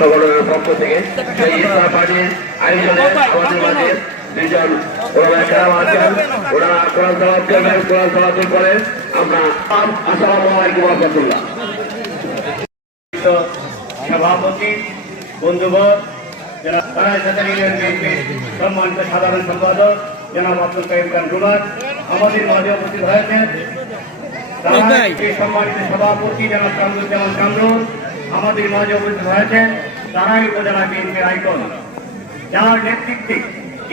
সংগঠনের পক্ষ থেকে সেই ইসলাম পার্টির আয়োজনে আমাদের মাঝে দুইজন ওনারা কেরাম আছেন। ওনারা কোরআন সালাদ করবেন কোরআন সালাদ করে আমরা আসসালামু আলাইকুম রহমতুল্লাহ। সভাপতি বন্ধুবর যারা সম্মানিত সাধারণ সম্পাদক জনাব আব্দুল কাইম খান রুমার আমাদের মাঝে উপস্থিত হয়েছেন। সম্মানিত সভাপতি জনাব কামরুজ্জামান কামরুল আমাদের মাঝে উপস্থিত হয়েছেন। তারাই উপজেলা বিএনপির আইকন। যার নেতৃত্বে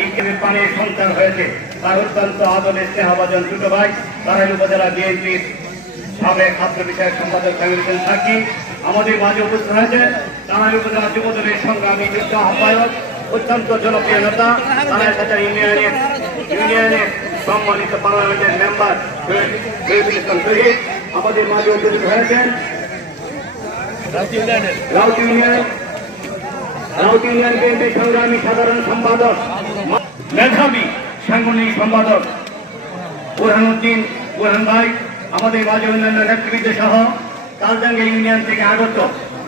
ইকেমের পানির সন্তান হয়েছে, তার অত্যন্ত আদলে স্নেহাবাজন ছোট ভাই তারাই উপজেলা বিএনপির সাবেক ছাত্র বিষয়ক সম্পাদক হোসেন সাকি। আমাদের মাঝে উপস্থিত হয়েছে তারাই উপজেলা যুব দলের সংগ্রামী যুক্ত আহ্বায়ক, অত্যন্ত জনপ্রিয় নেতা তারাই সাথে ইউনিয়নের ইউনিয়নের সম্মানিত পার্লামেন্টের মেম্বার আমাদের মাঝে উপস্থিত হয়েছেন Raut union Raut union BNP সংগ্রামী সাধারণ সম্পাদক, মেধাবী সাংগঠনিক সম্পাদক বুরহানুদ্দিন বুরহান ভাই আমাদের মাঝে অন্যান্য নেতৃবৃন্দ সহ তালজাঙ্গে ইউনিয়ন থেকে আগত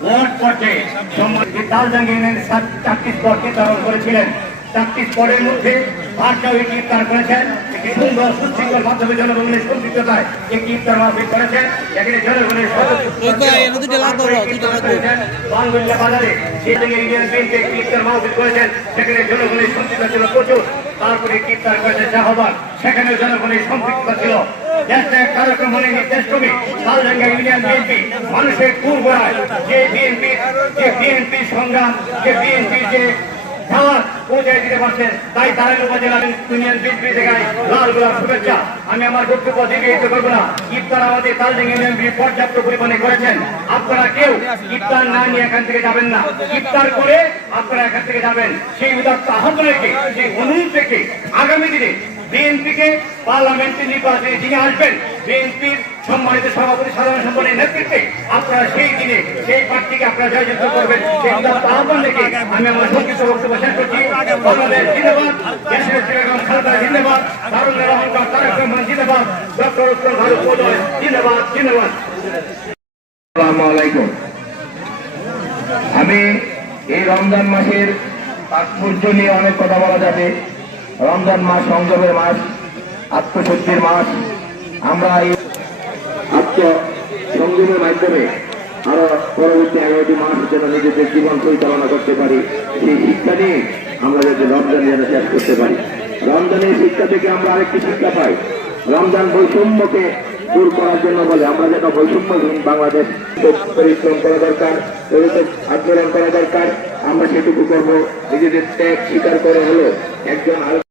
ওয়ার্ড পর্যায়ে সম্মানিত তালজাঙ্গে ইউনিয়নের সাত- চারটি স্পটকে ধারণ করেছিলেন। চারটি স্পটের মধ্যে ভারসাও একটি ইফতার করেছেন। একটি সুন্দর সুশৃঙ্খল মাধ্যমে জনগণের সম্পৃক্ততায় একটি ইফতার মাহফিল করেছেন। এখানে জনগণের বাংলা বাজারে সেই থেকে ইন্ডিয়ান ব্যাংকে একটি ইফতার মাহফিল করেছেন। সেখানে জনগণের সম্পৃক্ততা ছিল প্রচুর। তারপরে একটি ইফতার করেছেন শাহবাগ। সেখানে জনগণের সম্পৃক্ততা ছিল। দেশটা এক কার্যক্রম হলে নির্দেশ কবি কালজাঙ্গা ইউনিয়ন বিএনপি মানুষের গড়ায়। যে বিএনপি যে বিএনপির সংগ্রাম যে বিএনপির যে পৌঁছায় দিতে পারছেন তাই তারাই উপজেলা ইউনিয়ন বিএনপি থেকে লাল গোলাপ শুভেচ্ছা আমি আমার বক্তব্য দীর্ঘায়িত করব না ইফতার আমাদের তালদিং ইউনিয়ন পর্যাপ্ত পরিমাণে করেছেন। আপনারা কেউ ইফতার না নিয়ে এখান থেকে যাবেন না। ইফতার করে আপনারা এখান থেকে যাবেন। সেই উদাত্ত আহ্বানকে সেই অনুরোধ রেখে আগামী দিনে বিএনপিকে পার্লামেন্টে নির্বাচনে যিনি আসবেন, বিএনপির সম্মানিত সভাপতি সাধারণ সম্মানের নেতৃত্বে আপনারা সেই দিনে সেই প্রার্থীকে আপনারা জয়যুক্ত করবেন। আহ্বান রেখে আমি আমার সংক্ষিপ্ত বক্তব্য শেষ করছি। বাংলাদেশ জিন্দাবাদ জিন্দাবাদ ডক্টর উত্তম ভারত আসসালামু আলাইকুম। আমি এই রমজান মাসের তাৎপর্য নিয়ে অনেক কথা বলা যাবে। রমজান মাস সংযমের মাস আত্মশক্তির মাস। আমরা এই আত্ম সংযমের মাধ্যমে আরও পরবর্তী এগারোটি মাস যেন নিজেদের জীবন পরিচালনা করতে পারি, সেই শিক্ষা নিয়ে আমরা যাতে রমজান যেন শেষ করতে পারি। রমজানের শিক্ষা থেকে আমরা আরেকটি শিক্ষা পাই। রমজান বৈষম্যকে দূর করার জন্য বলে, আমরা যেন বৈষম্যহীন বাংলাদেশ পরিশ্রম করা দরকার আন্দোলন করা দরকার, আমরা সেটুকু করব। নিজেদের ত্যাগ স্বীকার করে হলো একজন